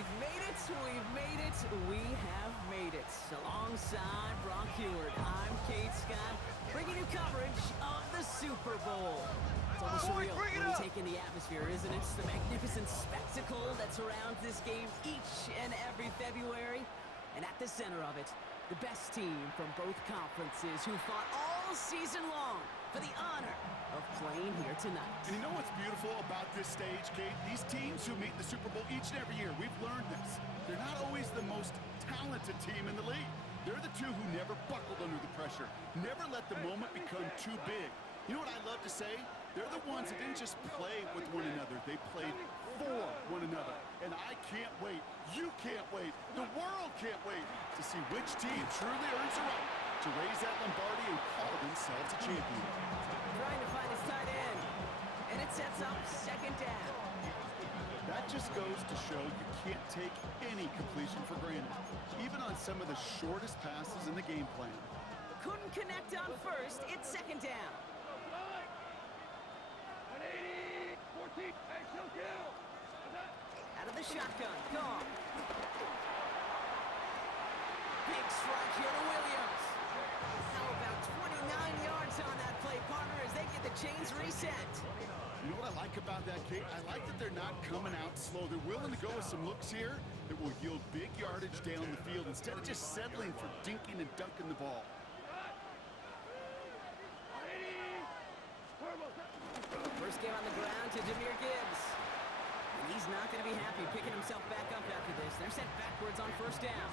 we've made it, we have made it. Alongside Brock Heward, I'm Kate Scott, bringing you coverage of the Super Bowl. It's almost surreal when we take in the atmosphere, isn't it? It's the magnificent spectacle that surrounds this game each and every February. And at the center of it, the best team from both conferences who fought all season long for the honor of playing here tonight. And you know what's beautiful about this stage, Kate? These teams who meet the Super Bowl each and every year, we've learned this. They're not always the most talented team in the league. They're the two who never buckled under the pressure, never let the moment become too big. You know what I love to say? They're the ones that didn't just play with one another. They played for one another. And I can't wait. You can't wait. The world can't wait to see which team truly earns the right to raise that Lombardi and call themselves a champion. Trying to find his tight end. And it sets up second down. That just goes to show you can't take any completion for granted, even on some of the shortest passes in the game plan. Couldn't connect on first. It's second down. 180, 14, hey, kill. Out of the shotgun, gone. Big strike here to Williams. How about 29 yards on that play, partner, as they get the chains reset. You know what I like about that, Kate? I like that they're not coming out slow. They're willing to go with some looks here that will yield big yardage down the field instead of just settling for dinking and dunking the ball. First game on the ground to Jahmyr Gibbs. And he's not going to be happy picking himself back up after this. They're sent backwards on first down.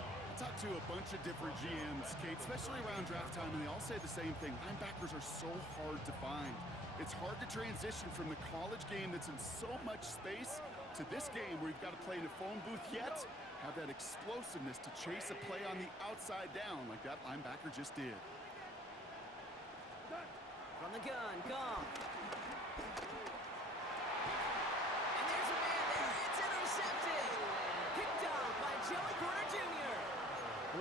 I talked to a bunch of different GMs, Kate, especially around draft time, and they all say the same thing. Linebackers are so hard to find. It's hard to transition from the college game that's in so much space to this game where you've got to play in a phone booth yet have that explosiveness to chase a play on the outside down like that linebacker just did. From the gun, Goff. And there's a man there. It's intercepted. Picked off by Joey Porter Jr.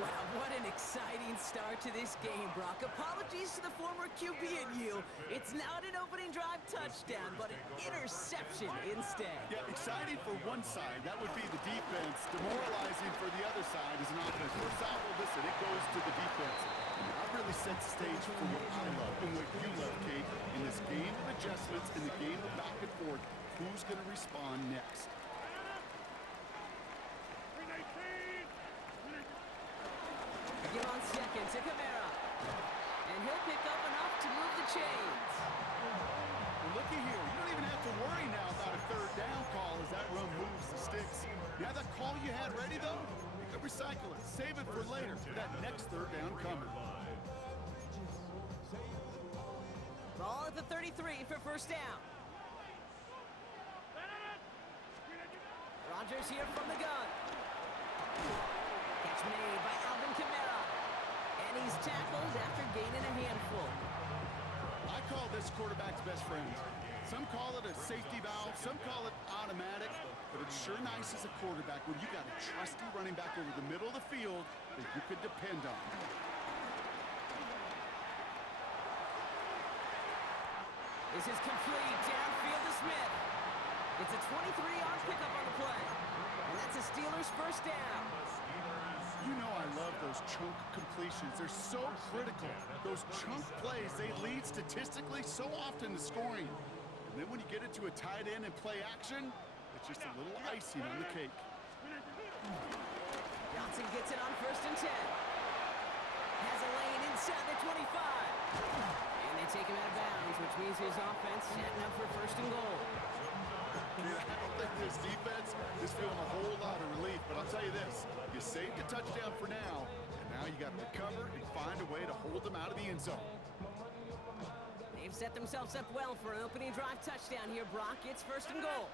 Wow, what an exciting start to this game, Brock. Apologies to the former QB and you. It's not an opening drive touchdown, but an interception instead. Yeah, exciting for one side. That would be the defense. Demoralizing for the other side is an offense. First out, well, listen, it goes to the defense. That really sets the stage for what I love and what you love, Kate. In this game of adjustments, in the game of back and forth, who's going to respond next? Give on second to Kamara. And he'll pick up enough to move the chains. Well, looky here. You don't even have to worry now about a third down call as that run moves the sticks. You have that call you had ready, though? You could recycle it. Save it for later for that next third down coming. Ball at the 33 for first down. Rodgers here from the gun. Catch made by Alvin Kamara. And he's tackled after gaining a handful. I call this quarterback's best friend. Some call it a safety valve, some call it automatic, but it's sure nice as a quarterback when you got a trusty running back over the middle of the field that you could depend on. This is complete downfield to Smith. It's a 23-yard pickup on the play. And that's a Steelers first down. You know I love those chunk completions. They're so critical. Those chunk plays, they lead statistically so often to scoring. And then when you get into a tight end and play action, it's just a little icing on the cake. Johnson gets it on first and 10. Has a lane inside the 25. And they take him out of bounds, which means his offense setting up for first and goal. Yeah, I don't think this defense is feeling a whole lot of relief, but I'll tell you this, you saved a touchdown for now, and now you got to recover and find a way to hold them out of the end zone. They've set themselves up well for an opening drive touchdown here, Brock. It's first and goal.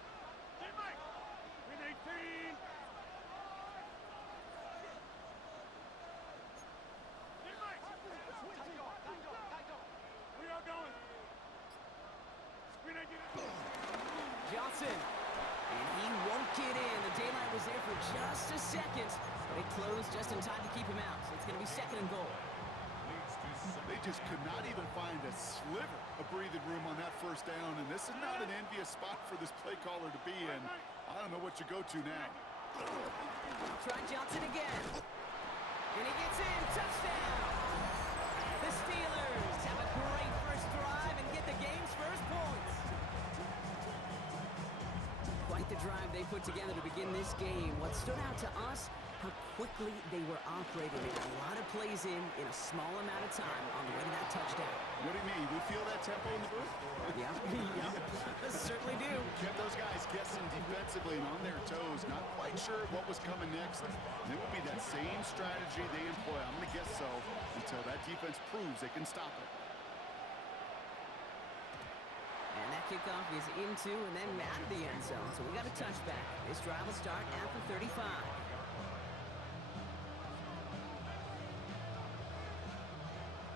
Johnson, and he won't get in. The daylight was there for just a second, but it closed just in time to keep him out. So it's going to be second and goal. They just could not even find a sliver of breathing room on that first down, and this is not an envious spot for this play caller to be in. I don't know what you go to now. Try Johnson again. And he gets in. Touchdown. The Steelers have a great first drive and get the game's first points. Quite the drive they put together to begin this game. What stood out to us, how quickly they were operating. They got a lot of plays in a small amount of time on the way to that touchdown. What do you mean? We feel that tempo in the booth? Yeah, yeah, certainly do. Kept those guys guessing defensively and on their toes. Not quite sure what was coming next. And it will be that same strategy they employ. I'm going to guess so until that defense proves they can stop it. And that kickoff is into and then out of the end zone. So we got a touchback. This drive will start at the 35.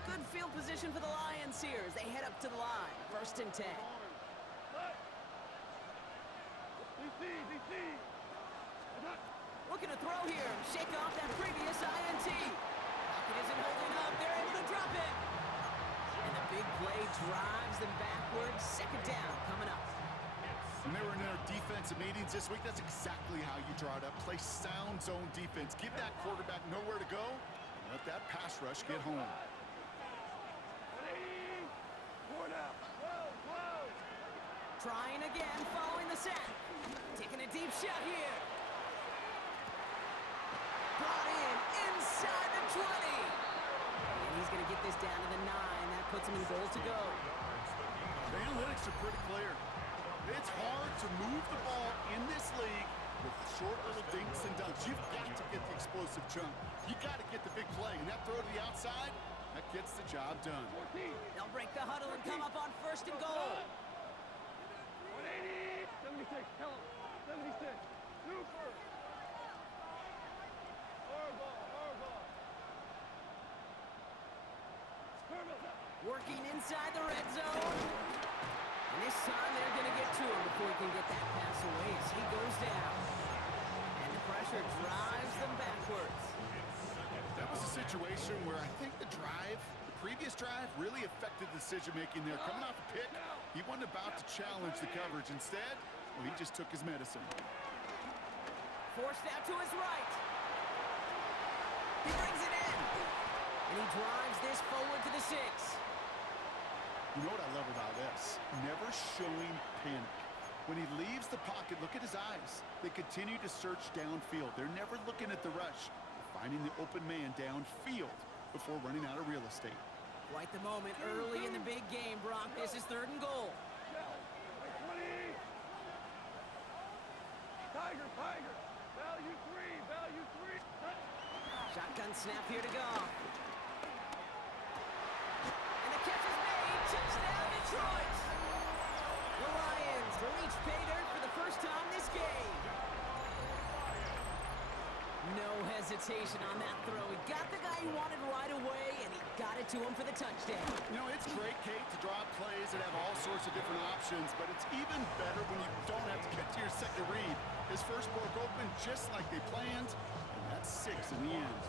Good field position for the Lions here as they head up to the line. 1st and 10. Looking to throw here. Shake off that previous INT. Pocket isn't holding up. They're able to drop it. And the big play drives them backwards. 2nd down coming up. When they were in their defensive meetings this week, that's exactly how you draw it up. Play sound zone defense. Give that quarterback nowhere to go. And let that pass rush get home. Trying again, following the sack. Taking a deep shot here. Brought in inside the 20. And he's going to get this down to the 9. That puts him in goal to go. The analytics are pretty clear. It's hard to move the ball in this league with short little dinks and dunks. You've got to get the explosive chunk. You got to get the big play. And that throw to the outside, that gets the job done. They'll break the huddle and come up on 1st and goal. 180. 76. Tell him. 76. Super. Working inside the red zone. And this time they're going to get to him before he can get that pass away as he goes down. And the pressure drives them backwards. That was a situation where I think the previous drive, really affected decision-making there. Coming off a pick, he wasn't about to challenge the coverage. Instead, well, he just took his medicine. Forced out to his right. He brings it in. And he drives this forward to the 6. You know what I love about this? Never showing panic. When he leaves the pocket, look at his eyes. They continue to search downfield. They're never looking at the rush. They're finding the open man downfield before running out of real estate. Quite the moment early in the big game, Brock. This is 3rd and goal. 20. Tiger. Value 3. Shotgun snap here to go. And the catch is made. Touchdown, Detroit. The Lions reach pay dirt for the first time this game. No hesitation on that throw. He got the guy he wanted right away, and he got it to him for the touchdown. You know, it's great, Kate, to draw up plays that have all sorts of different options, but it's even better when you don't have to get to your second read. His first broke open just like they planned, and that's 6 in the end.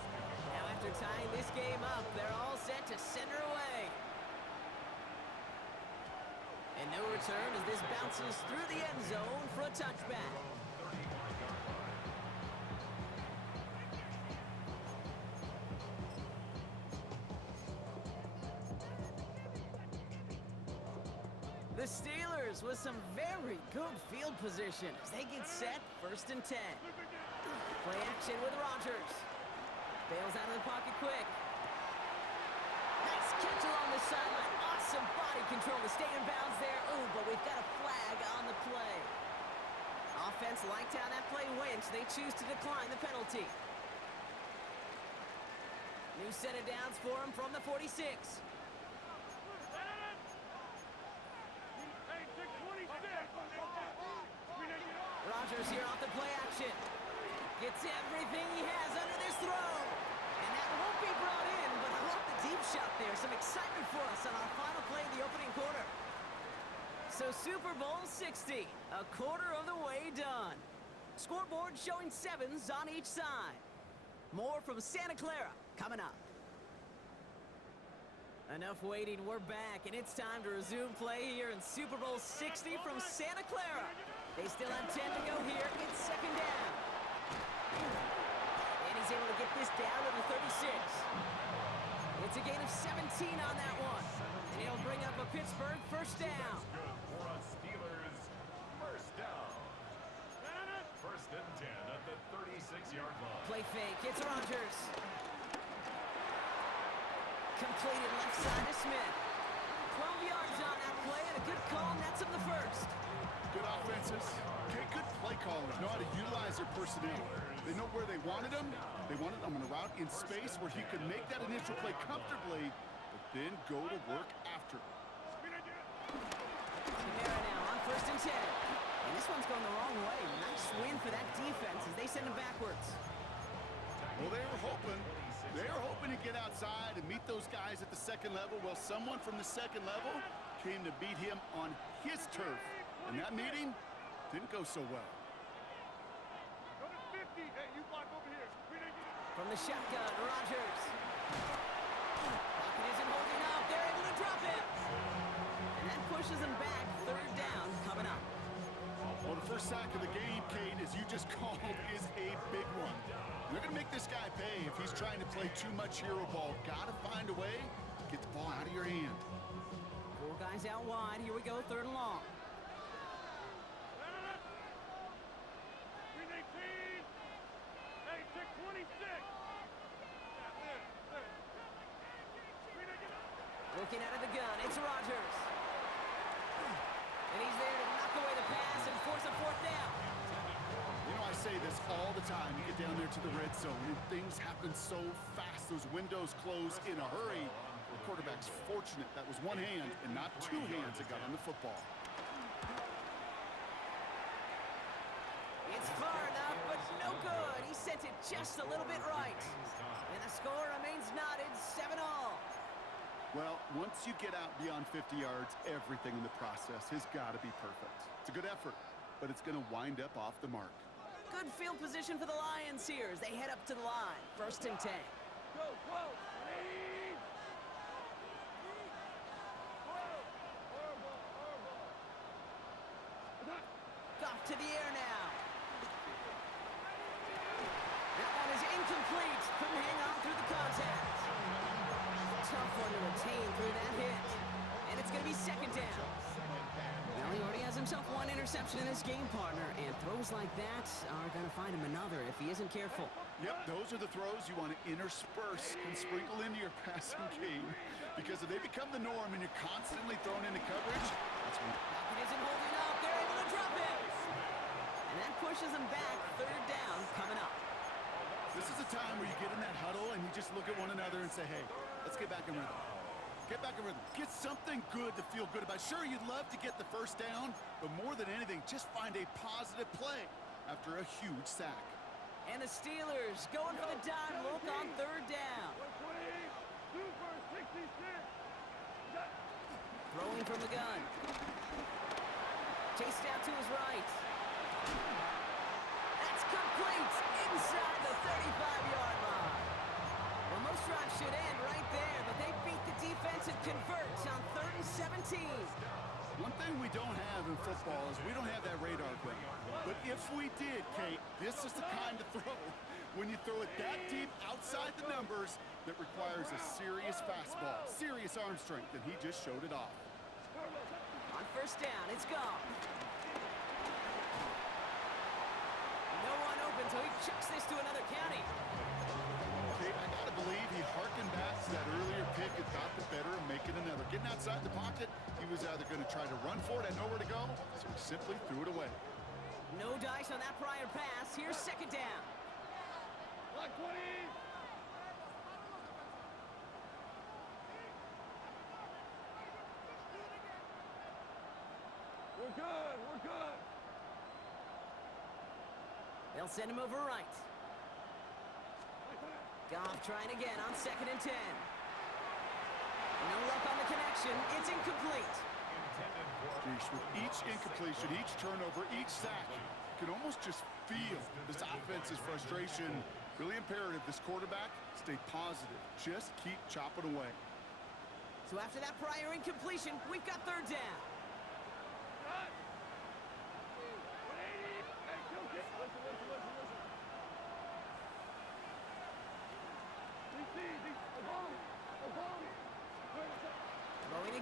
Now after tying this game up, they're all set to center away. And no return as this bounces through the end zone for a touchback. The Steelers with some very good field position as they get set 1st and 10. Play action with Rodgers. Bails out of the pocket quick. Nice catch along the sideline. Awesome body control to stay in bounds there. Ooh, but we've got a flag on the play. Offense liked how that play went, so they choose to decline the penalty. New set of downs for him from the 46. Rodgers here off the play action. Gets everything he has under this throw. And that won't be brought in, but I love the deep shot there. Some excitement for us on our final play of the opening quarter. So Super Bowl 60, a quarter of the way done. Scoreboard showing 7s on each side. More from Santa Clara coming up. Enough waiting, we're back, and it's time to resume play here in Super Bowl 60 from Santa Clara. They still have 10 to go here. It's second down. And he's able to get this down to the 36. It's a gain of 17 on that one. And he'll bring up a Pittsburgh first down. For a Steelers first down. First and 10 at the 36-yard line. Play fake. It's Rodgers. Completed left side to Smith. 12 yards on that play and a good call nets him the first. Good offenses. Okay, good play callers know how to utilize their personnel. They know where they wanted them. They wanted them on a route in space where he could make that initial play comfortably, but then go to work after. Kamara now on first and 10. And this one's going the wrong way. Nice win for that defense as they send him backwards. Well, they were hoping to get outside and meet those guys at the second level. Well, someone from the second level came to beat him on his turf. And that meeting didn't go so well. Go to 50. Hey, you block over here. From the shotgun, Rodgers. Pocket isn't holding up. They're able to drop it. And that pushes them back. Third down coming up. Well, the first sack of the game, Kate, as you just called, is a big one. They're going to make this guy pay if he's trying to play too much hero ball. Got to find a way to get the ball out of your hand. 4 guys out wide. Here we go, third and long. Looking out of the gun, it's Rodgers. And he's there to knock away the pass and force a fourth down. You know, I say this all the time. You get down there to the red zone, and things happen so fast. Those windows close in a hurry. The quarterback's fortunate that was one hand and not 2 hands that got on the football. It's far enough, but no good. He sent it just a little bit right. And the score remains knotted, 7-all. Well, once you get out beyond 50 yards, everything in the process has got to be perfect. It's a good effort, but it's going to wind up off the mark. Good field position for the Lions here as they head up to the line. First and 10. Go, lead. Off to the air now. That one is incomplete. Couldn't hang on through the contact. Tough one to retain through that hit. And it's going to be second down. Well, he already has himself 1 interception in this game, partner, and throws like that are going to find him another if he isn't careful. Yep, those are the throws you want to intersperse and sprinkle into your passing game, because if they become the norm and you're constantly thrown into coverage, that's when Pocket isn't holding up. They're able to drop it. And that pushes them back. Third down coming up. this is a time where you get in that huddle and you just look at one another and say, hey, let's get back in rhythm. Get back in rhythm. Get something good to feel good about. Sure, you'd love to get the first down, but more than anything, just find a positive play after a huge sack. And the Steelers going for the dime look on third down. 120, 2 for 66. Throwing from the gun. Chased out to his right. That's complete inside the 35-yard line. Well, most drives should end right there, but they beat the defense and convert on 3rd and 17. One thing we don't have in football is we don't have that radar gun. But if we did, Kate, this is the kind of throw, when you throw it that deep outside the numbers, that requires a serious fastball, serious arm strength, and he just showed it off. On first down, it's gone. No one open, so he chucks this to another county. Kate, I gotta believe he harkened back to that earlier pick and got the better of making another. Getting outside the pocket, he was either going to try to run for it, had nowhere to go, so he simply threw it away. No dice on that prior pass. Here's second down. Block 20. We're good. We're good. They'll send him over right. Goff trying again on 2nd and 10. No luck on the connection. It's incomplete. Geez, with each incompletion, each turnover, each sack, you can almost just feel this offense's frustration. Really imperative this quarterback stay positive. Just keep chopping away. So after that prior incompletion, we've got third down.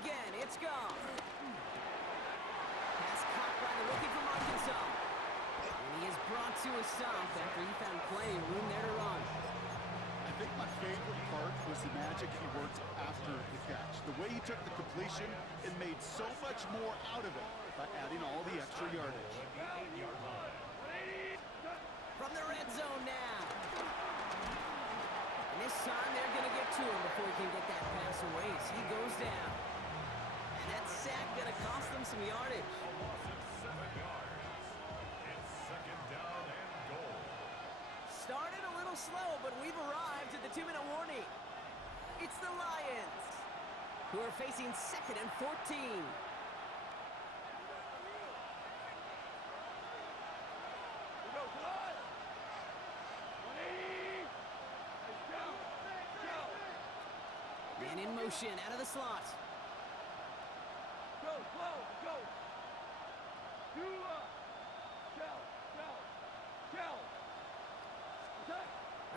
again. It's Goff. Pass caught by the rookie from Arkansas. And he is brought to a stop after he found plenty of room there to run. I think my favorite part was the magic he worked after the catch. The way he took the completion and made so much more out of it by adding all the extra yardage. From the red zone now. And this time they're going to get to him before he can get that pass away as he goes down. And that sack going to cost them some yardage. A loss of 7 yards. It's second down and goal. Started a little slow, but we've arrived at the 2-minute warning. It's the Lions, who are facing 2nd and 14. Man in motion out of the slot. Go, go. Shell.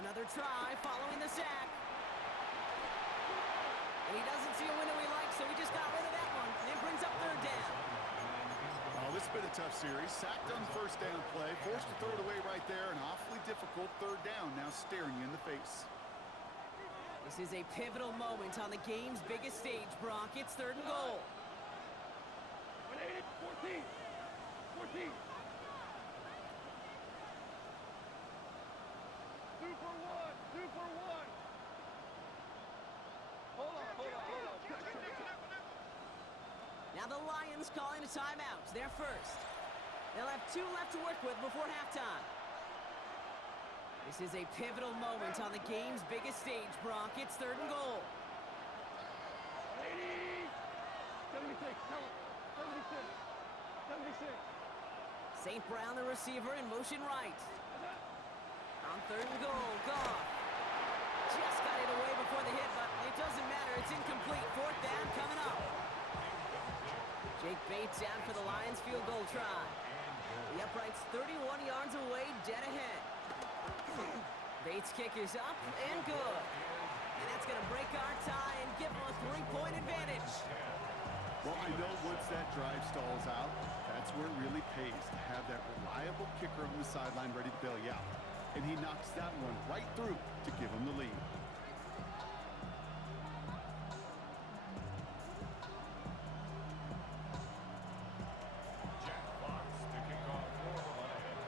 Another try following the sack. And he doesn't see a window he likes, so he just got rid of that one. And it brings up 3rd down. Oh, this has been a tough series. Sacked on the first down play, forced to throw it away right there. An awfully difficult 3rd down now staring you in the face. This is a pivotal moment on the game's biggest stage, Brock. It's 3rd and goal. 14. 2 for 1. Hold on. Now the Lions calling a timeout. They're first. They'll have 2 left to work with before halftime. This is a pivotal moment on the game's biggest stage, Brock. It's 3rd and goal. 76. 76. St. Brown, the receiver, in motion right. On 3rd and goal, Goff. Just got it away before the hit, but it doesn't matter. It's incomplete. 4th down coming up. Jake Bates out for the Lions field goal try. The upright's 31 yards away, dead ahead. Bates' kick is up and good. And that's going to break our tie and give them a 3-point advantage. Well, I know once that drive stalls out, that's where it really pays to have that reliable kicker on the sideline ready to bail you out. And he knocks that one right through to give him the lead. Jack Fox to kick off for the Lions.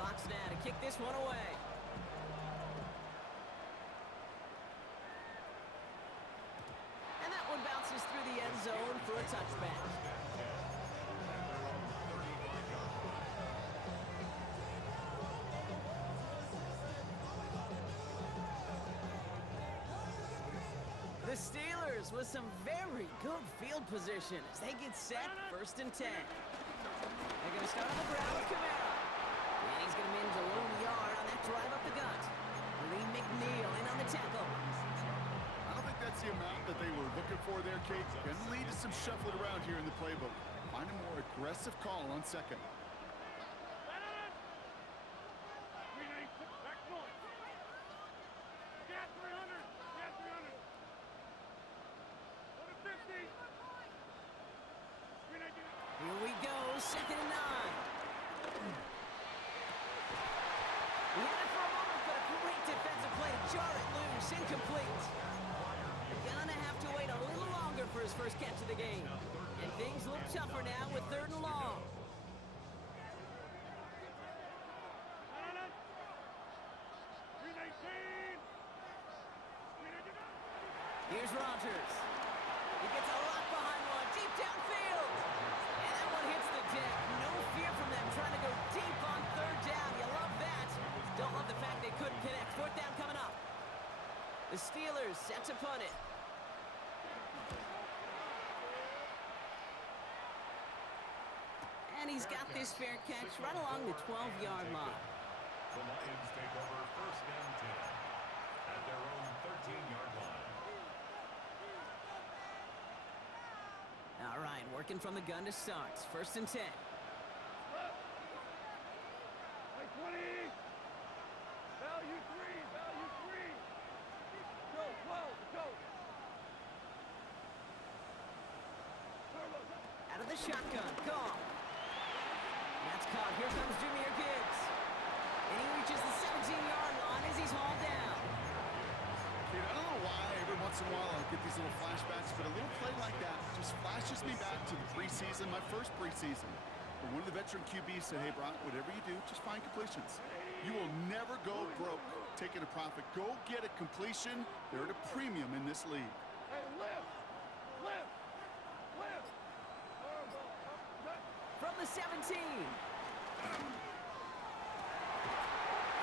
Fox now to kick this one away. And that one bounces through the end zone for a touchback. The Steelers with some very good field position as they get set 1st and 10. They're going to start on the ground with Kamara. And he's going to manage a lone yard on that drive up the gut. Lee McNeil in on the tackle. I don't think that's the amount that they were looking for there, Kate. Going to lead to some shuffling around here in the playbook. Find a more aggressive call on 2nd. Here we go, 2nd and 9. He had it for a moment, but a great defensive play to jar it loose, incomplete. Gonna have to wait a little longer for his first catch of the game. And things look tougher now with 3rd and long. Here's Rodgers. He gets a lot behind one, deep downfield. And that one hits the deck. No fear from them trying to go deep on 3rd down. You love that. Don't love the fact they couldn't connect. 4th down coming up. The Steelers set to punt it. And he's got this fair catch right along the 12-yard line. The Lions take over 1st and 10 at their own 13-yard line. All right, working from the gun to start. 1st and 10. Like 20. Value 3. Go. shotgun. Goff. That's caught. Here comes Jahmyr Gibbs. And he reaches the 17-yard line as he's hauled down. Dude, I don't know why every once in a while I'll get these little flashbacks, but a little play like that just flashes me back to the preseason, my first preseason. But one of the veteran QBs said, hey, Brock, whatever you do, just find completions. You will never go broke taking a profit. Go get a completion. They're at a premium in this league. Hey, lift! Lift! Lift! From the 17.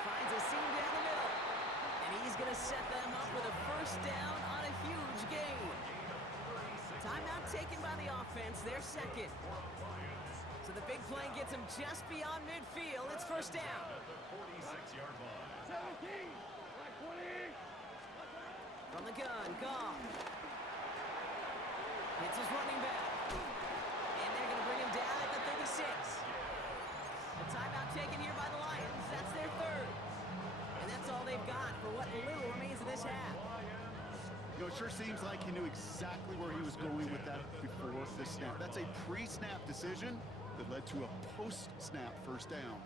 Finds a seam down the middle. And he's going to set them up with a first down on a huge gain. Timeout taken by the offense, their second. So the big play gets him just beyond midfield. It's first down. 46-yard line. 17! Like 20! From the gun, Goff. Hits his running back. And they're going to bring him down at the 36. A timeout taken here by the Lions. That's their third. And that's all they've got for what little remains of this half. You know, it sure seems like he knew exactly where he was going with that before the snap. That's a pre-snap decision that led to a post-snap first down.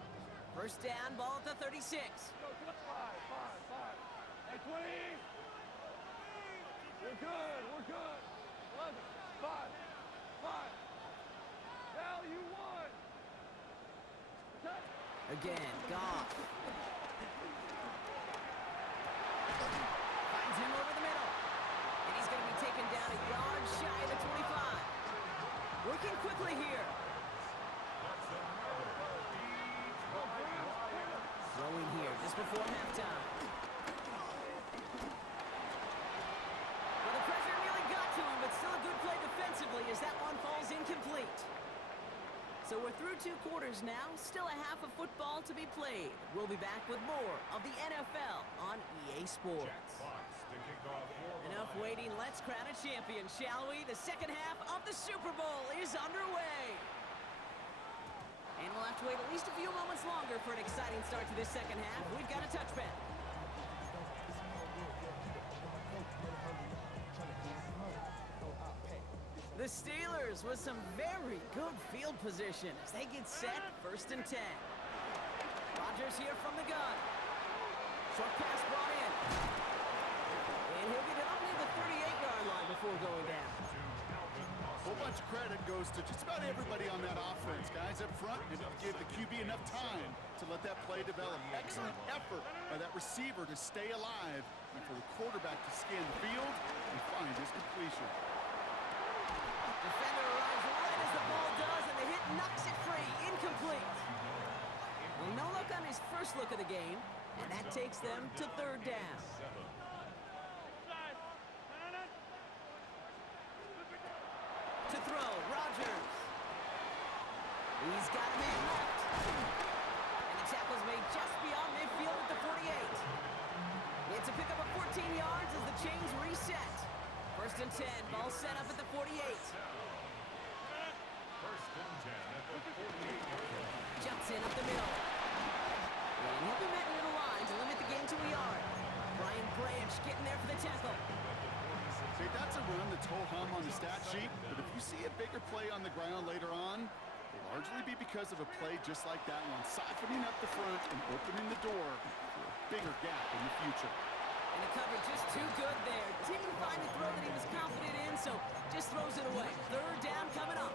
First down, ball at the 36. Five. Hey, 20! We're good, we're good. 11, 5. Now you won! Again, Goff. Finds him over the middle. And he's going to be taken down a yard shy of the 25. Working quickly here. Throwing here just before halftime. Well, the pressure nearly got to him, but still a good play defensively as that one falls incomplete. So we're through 2 quarters now, still a half of football to be played. We'll be back with more of the NFL on EA Sports. Enough waiting, let's crown a champion, shall we? The second half of the Super Bowl is underway. And we'll have to wait at least a few moments longer for an exciting start to this second half. We've got a touchback. The Steelers with some very good field position as they get set, 1st and 10. Rodgers here from the gun. Short pass brought in. And he'll get it up near the 38-yard line before going down. A whole bunch of credit goes to just about everybody on that offense. Guys up front, and give the QB enough time to let that play develop. Excellent effort by that receiver to stay alive and for the quarterback to scan the field and find his completion. Defender arrives right as the ball does, and the hit knocks it free. Incomplete. Well, no look on his first look of the game, and that takes them to 3rd down. To throw, Rodgers. He's got a man left. And the tackle's made just beyond midfield at the 48. It's a pickup of 14 yards as the chains reset. 1st and 10, ball set up at the 48. 1st and 10 at the 48. Jumps in up the middle. And he'll be met near the line to limit the game to a yard. Brian Branch getting there for the tackle. See, that's a run that's ho-hum on the stat sheet, but if you see a bigger play on the ground later on, it'll largely be because of a play just like that one, siphoning up the front and opening the door for a bigger gap in the future. And the coverage just too good there. Didn't find the throw that he was confident in, so just throws it away. 3rd down coming up.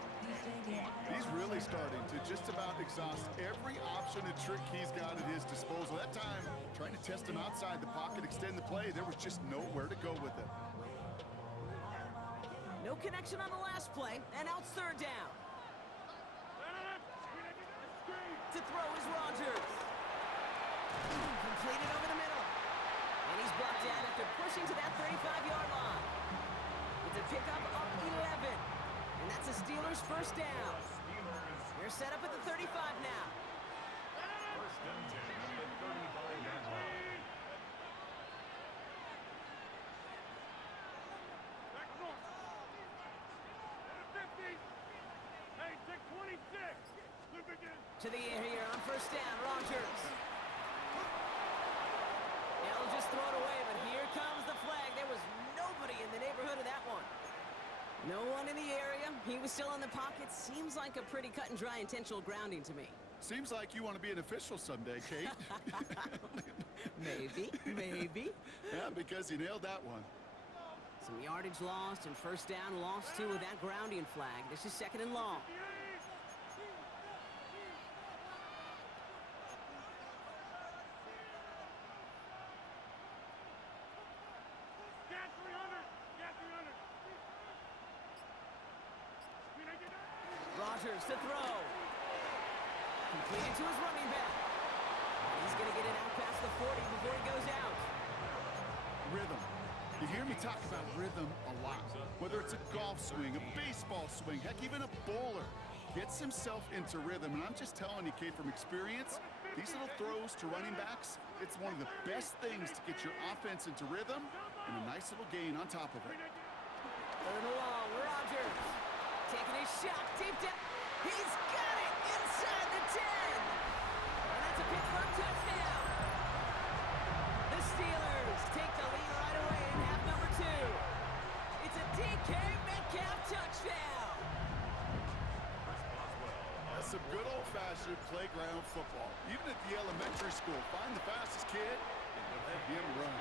He's really starting to just about exhaust every option and trick he's got at his disposal. That time, trying to test him outside the pocket, extend the play, there was just nowhere to go with it. No connection on the last play, and now it's 3rd down. To throw is Rodgers. Completed over the middle. And he's brought down after pushing to that 35-yard line. It's a pickup of 11. And that's the Steelers' 1st down. They're set up at the 35 now. 1st and 10 at the 35-yard line. To the air here on 1st down, Rodgers. He'll just throw it away, but here comes the flag. There was nobody in the neighborhood of that one. No one in the area, He was still in the pocket. Seems like a pretty cut and dry intentional grounding to me. Seems like you want to be an official someday, Kate. Maybe. Yeah, because you nailed that one. Some yardage lost and first down lost too with that grounding flag. This is 2nd and long. Rodgers to throw. Completed to his running back. And he's going to get it out past the 40 before he goes out. Rhythm. You hear me talk about rhythm a lot. Whether it's a golf swing, a baseball swing, heck, even a bowler gets himself into rhythm. And I'm just telling you, Kate, from experience, these little throws to running backs, it's one of the best things to get your offense into rhythm and a nice little gain on top of it. 3rd and long, Rodgers taking his shot deep down. He's got it inside the 10. And that's a Pittsburgh touchdown. The Steelers take the lead right away in half number 2. It's a DK Metcalf touchdown. That's some good old-fashioned playground football. Even at the elementary school, find the fastest kid and let him run.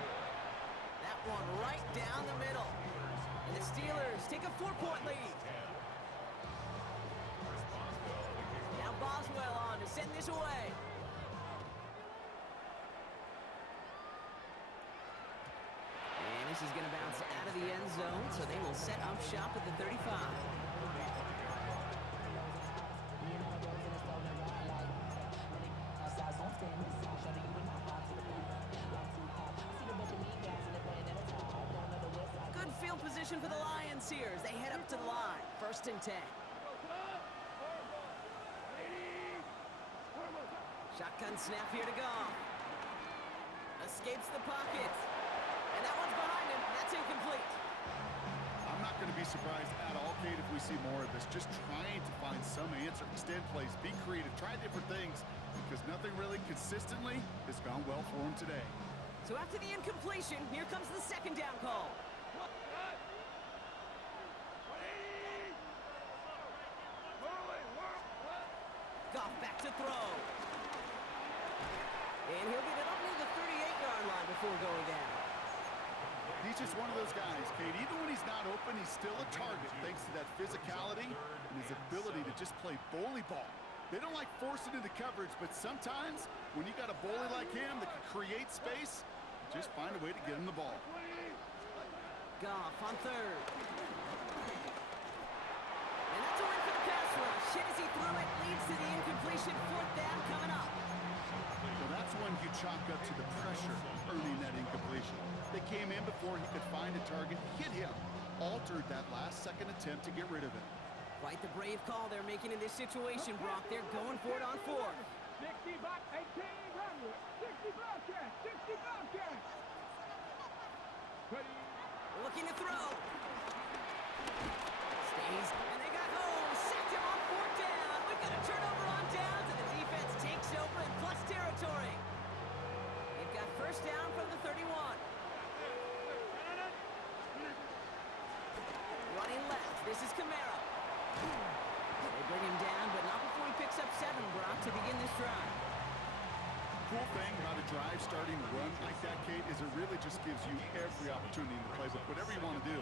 That one right down the middle. And the Steelers take a 4-point lead. Now Boswell on to send this away. And this is going to bounce out of the end zone, so they will set up shop at the 35. Good field position for the Lions here as they head up to the line. 1st and 10. Shotgun snap here to Goff. Escapes the pocket. And that one's behind him. That's incomplete. I'm not going to be surprised at all, Kate, if we see more of this. Just trying to find some answer. Extend plays. Be creative. Try different things. Because nothing really consistently has gone well for him today. So after the incompletion, here comes the 2nd down call. Goff back to throw. And he'll get it up near the 38-yard line before going down. He's just one of those guys, Kate. Even when he's not open, he's still a target thanks to that physicality and his ability to just play bully ball. They don't like forcing into coverage, but sometimes when you got a bully like him that can create space, just find a way to get him the ball. Goff on 3rd. And that's a win for the pass rush. Hit as he threw it, leads to the incompletion. 4th down coming up. Well, that's when you chalk up to the pressure earning that incompletion. They came in before he could find a target, hit him, altered that last-second attempt to get rid of it. Quite the brave call they're making in this situation, Brock. They're going for it on 4th. 60 back, 18, run with it. 60 Bobcats, 60 Bobcats. Ready. Looking to throw. Stays, and they got home. Sacked him on 4th down. We've got a turnover on downs, and the defense takes over in plus territory. They've got 1st down from the 31. Running left, this is Camaro. They bring him down, but not before he picks up 7, Brock, to begin this drive. Cool thing about a drive starting to run like that, Kate, is it really just gives you every opportunity in the playbook, whatever you want to do.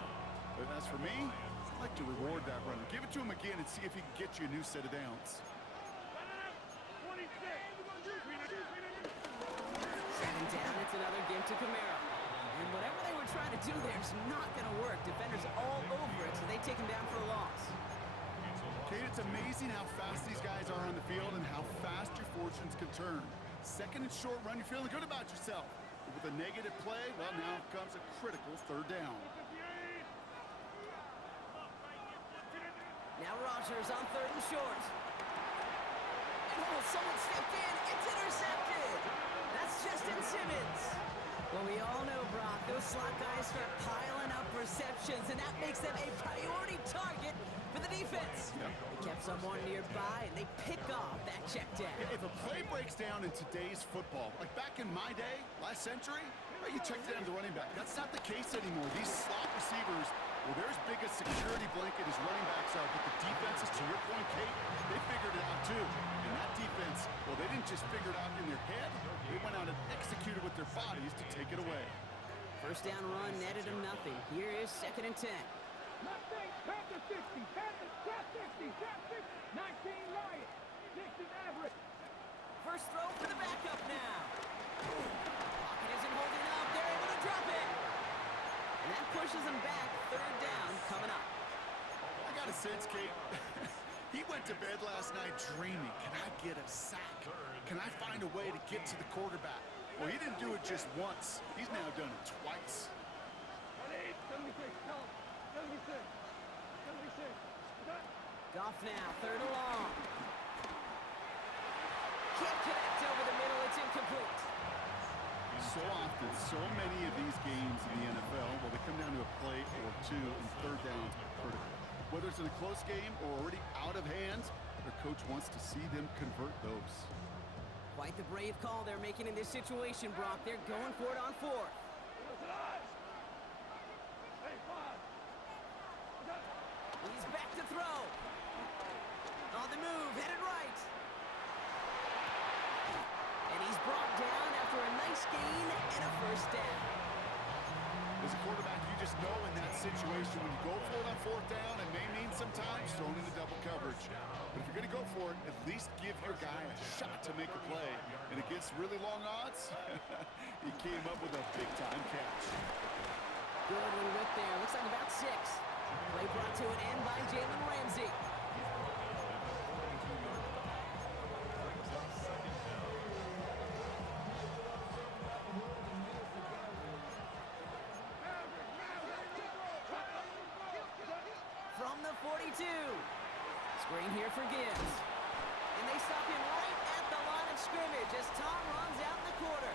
But as for me, I'd like to reward that runner. Give it to him again and see if he can get you a new set of downs. 7 down, it's another give to Camaro. And whatever they were trying to do there is not going to work. Defenders all over it, so they take him down for a loss. Kate, it's amazing how fast these guys are on the field and how fast your fortunes can turn. 2nd and short run, you're feeling good about yourself. But with a negative play, well, now comes a critical 3rd down. Now Rodgers on 3rd and short. And someone stepped in. It's intercepted. That's Justin Simmons. Well, we all know, Brock, those slot guys start piling up receptions, and that makes them a priority target for the defense. Yep. They kept someone nearby, and they pick off that check down. If a play breaks down in today's football, like back in my day, last century, you check down the running back. That's not the case anymore. These slot receivers Well, they're as big a security blanket as running backs are, but the defenses, to your point, Kate, they figured it out too. And that defense, well, they didn't just figure it out in their head. They went out and executed with their bodies to take it away. First down run netted him nothing. Here is 2nd and 10. Nothing. Panthers 60. Panthers trap 60. Trap 60. 19 Lions. 60 average. First throw for the backup now. Pocket isn't holding up. They're able to drop it. And that pushes them back. 3rd down coming up. I got a sense, Kate. He went to bed last night dreaming, can I get a sack? Can I find a way to get to the quarterback? Well, he didn't do it just once. He's now done it twice. 76. Tell him. 76. 76. Goff now, 3rd and long. Can't connect over the middle. It's incomplete. So often, so many of these games in the NFL, well, they come down to a play or two, and 3rd downs are critical. Whether it's in a close game or already out of hand, their coach wants to see them convert those. Quite the brave call they're making in this situation, Brock. They're going for it on 4th. He's back to throw. On the move, headed right. And he's brought down after a nice gain and a 1st down. As a quarterback, you just know in that situation when you go for it on 4th down, it may mean sometimes thrown into double coverage. But if you're going to go for it, at least give your guy a shot to make a play. And against really long odds, he came up with a big-time catch. Good little whip there. Looks like about 6. Play brought to an end by Jalen Ramsey. From the 42. Screen here for Gibbs. And they stop him right at the line of scrimmage as Tom runs out in the quarter.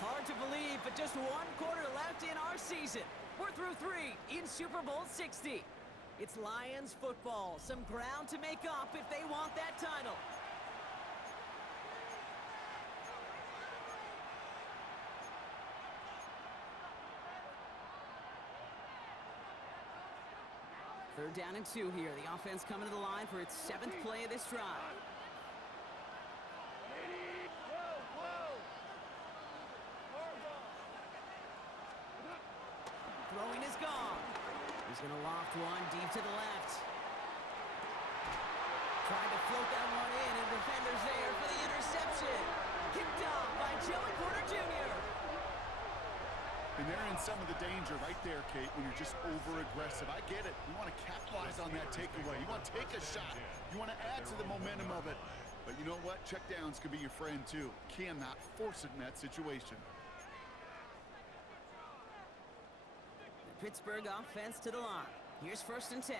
Hard to believe, but just 1 quarter left in our season. We're through 3 in Super Bowl 60. It's Lions football. Some ground to make up if they want that title. Third down and 2 here. The offense coming to the line for its 7th play of this drive. Throwing is gone. He's going to loft one deep to the left. Trying to float that one in, and defenders there for the interception. Kicked off by Joey Porter Jr. And they're in some of the danger right there, Kate, when you're just over-aggressive. I get it. You want to capitalize on that takeaway. You want to take a shot. You want to add to the momentum of it. But you know what? Checkdowns could be your friend, too. Cannot force it in that situation. The Pittsburgh offense to the line. Here's 1st and 10.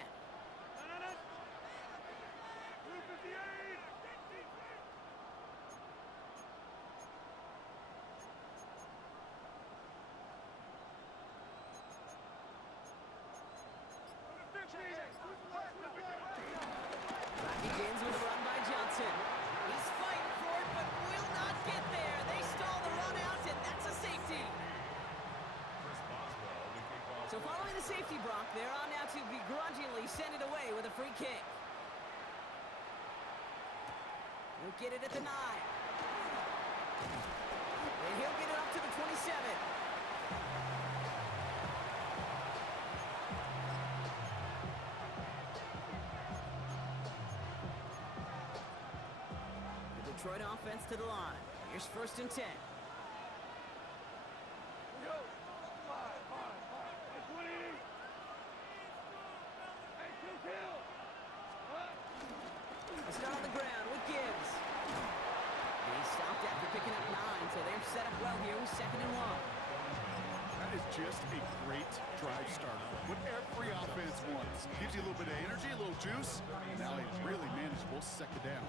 Begins with a run by Johnson. He's fighting for it, but will not get there. They stall the run out, and that's a safety. So following the safety, Brock, they're on now to begrudgingly send it away with a free kick. He'll get it at the 9. And he'll get it up to the 27. Detroit offense to the line. Here's 1st and 10. It's not on the ground with Gibbs. He stopped after picking up 9, so they're set up well here with 2nd and 1. That is just a great drive starter. What every offense wants. Gives you a little bit of energy, a little juice. Now a really manageable 2nd down.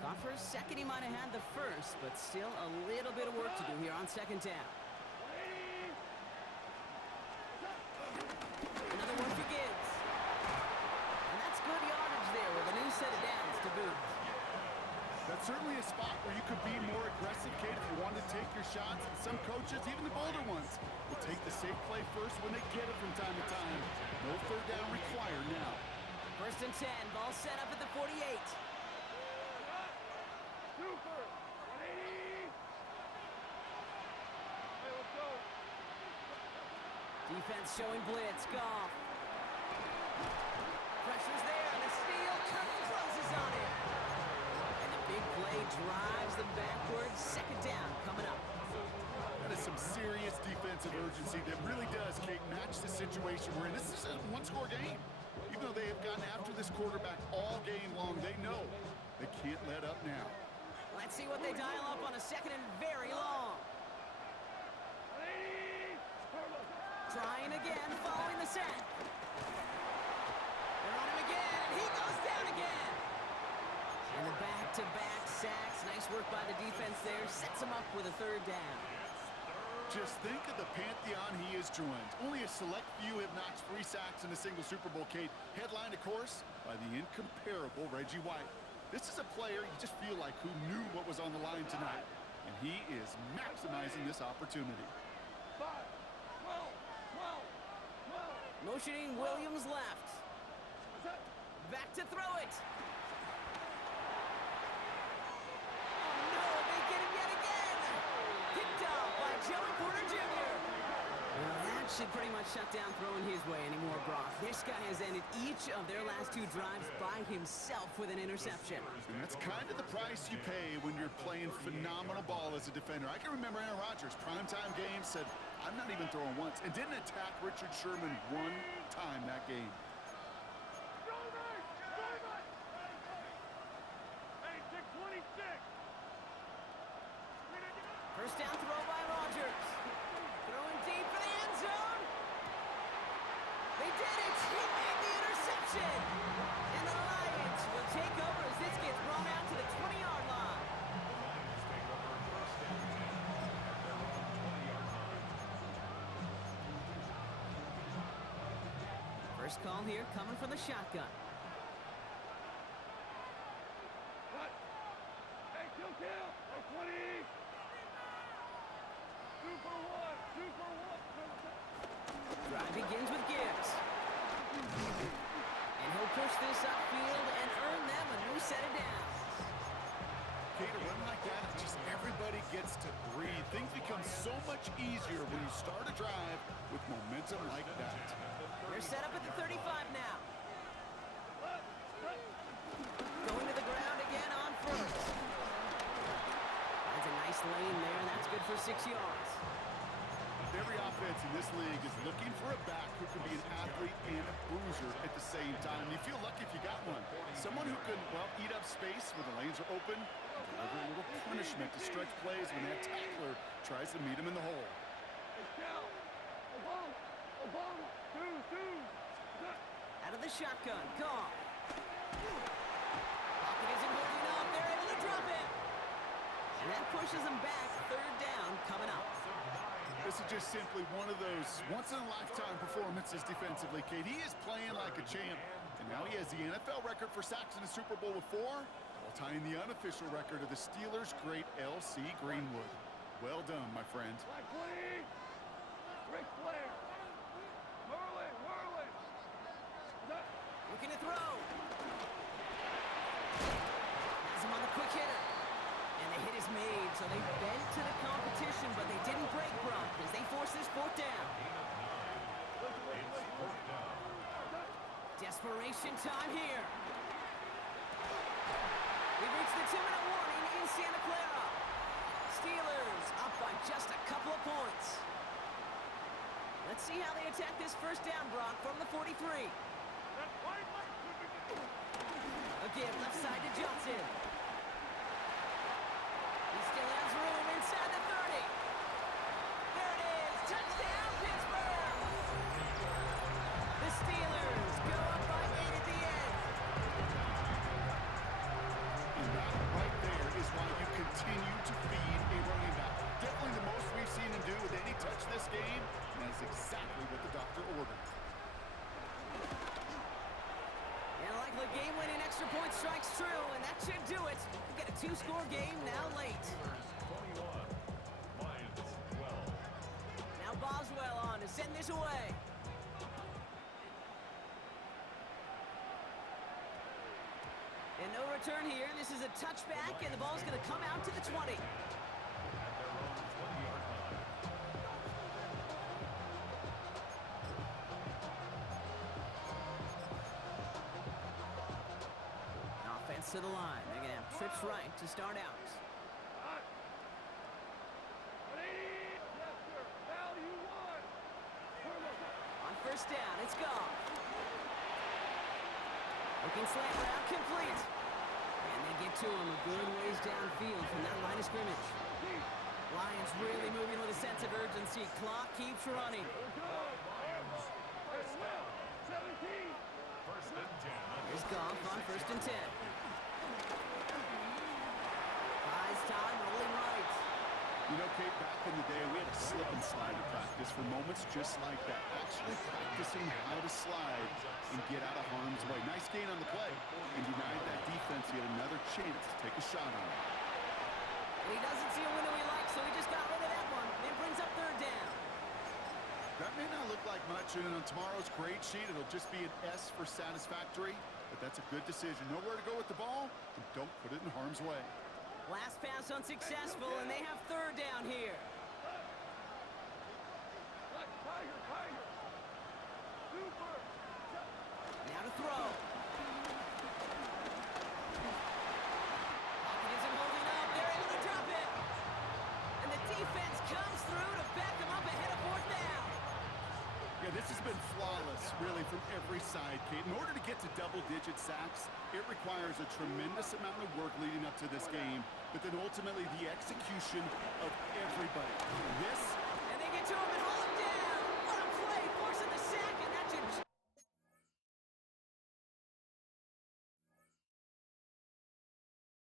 Thought for a second he might have had the 1st, but still a little bit of work to do here on 2nd down. Another one for Gibbs. And that's good yardage there with a new set of downs to boot. That's certainly a spot where you could be more aggressive, Kate, if you want to take your shots. Some coaches, even the bolder ones, will take the safe play first when they get it from time to time. No third down required now. 1st and 10, ball set up at the 48. Super. 180. Hey, let's go. Defense showing blitz. Goff. Pressure's there. The steal. Curtin closes on it. And the big play drives them backwards. 2nd down coming up. That is some serious defensive urgency that really does, Kate, match the situation we're in. This is a one-score game. Even though they have gotten after this quarterback all game long, they know they can't let up now. Let's see what they dial up on a 2nd and very long. 180. Trying again, following the sack. They're on him again, and he goes down again. And the back-to-back sacks. Nice work by the defense there. Sets him up with a 3rd down. Just think of the pantheon he has joined. Only a select few have notched 3 sacks in a single Super Bowl, Kate. Headlined, of course, by the incomparable Reggie White. This is a player you just feel like who knew what was on the line tonight. And he is maximizing this opportunity. 5, 12, 12, 12. Motioning Williams left. Back to throw it. Oh, no, they get him yet again. Picked off by Joey Porter Jr. Well, that should pretty much shut down throwing his way anymore, Brock. This guy has ended each of their last 2 drives by himself with an interception. And that's kind of the price you pay when you're playing phenomenal ball as a defender. I can remember Aaron Rodgers, primetime game, said, I'm not even throwing once, and didn't attack Richard Sherman 1 time that game. Hey, 626. 1st down throw by Rodgers. Throwing deep for the end zone. They did it. He made the interception. And the Lions will take over as this gets brought out to the 20-yard line. First call here coming from the shotgun. What? Hey, kill. 20. Super 1. Drive begins with Gibbs. And he'll push this upfield and earn them a new set of downs. Kate, a run like that, just everybody gets to breathe. Things become so much easier when you start a drive with momentum like that. They're set up at the 35 now. Going to the ground again on 1st. That's a nice lane there. That's good for 6 yards. Every offense in this league is looking for a back who can be an athlete and a bruiser at the same time. You feel lucky if you got one. Someone who can, well, eat up space when the lanes are open, deliver a little punishment to stretch plays when that tackler tries to meet him in the hole. Obama. 2. Out of the shotgun. Goff. Pocket isn't holding up. They're able to drop it. And that pushes them back. 3rd down coming up. This is just simply one of those once-in-a-lifetime performances defensively, Kate. He is playing like a champ, and now he has the NFL record for sacks in the Super Bowl with 4, while tying the unofficial record of the Steelers' great L.C. Greenwood. Well done, my friend. Black 20. Ric Flair. Whirling. Looking to throw. Has him on the quick hitter. And the hit is made, so they bent to the competition, but they didn't break Brock as they force this 4th down. Desperation time here. We've reached the 2-minute warning in Santa Clara. Steelers up by just a couple of points. Let's see how they attack this 1st down, Brock, from the 43. Again, left side to Johnson. He still has room inside the 30. There it is. Touchdown, Pittsburgh. The Steelers go up by 8 at the end. And that right there is why you continue to feed a running back. Definitely the most we've seen him do with any touch this game, and that's exactly what the doctor ordered. And like the game-winning extra point strikes true, and that should do it. We get a 2-score game now late. Steelers 21, Lions 12. Now Boswell on to send this away. And no return here. This is a touchback, and the ball's going to come out to the 20. At their own 20-yard line. Offense to the line. They're going to have trips right to start out. On first down, it's gone. Looking slant route complete. And they get to him a good ways downfield from that line of scrimmage. Lions really moving with a sense of urgency. Clock keeps running. Lions, first down. 17. First and 10. Here's Goff on first and 10. Buys time, rolling right. You know, Kate, back in the day, we had a slip and slide to practice for moments just like that. Actually practicing how to slide and get out of harm's way. Nice gain on the play. And denied that defense yet another chance to take a shot on it. And he doesn't see a window he likes, so he just got rid of that one. It brings up third down. That may not look like much, and on tomorrow's grade sheet, it'll just be an S for satisfactory. But that's a good decision. Know where to go with the ball, and don't put it in harm's way. Last pass unsuccessful, and they have third down here. Now to throw. Pocket isn't holding up. They're able to drop it. And the defense comes through to back them up ahead of fourth down. Yeah, this has been flawless, really, from every side, Kate. In order to get to double-digit sacks, it requires a tremendous amount of work leading up to this game, but then ultimately the execution of everybody. This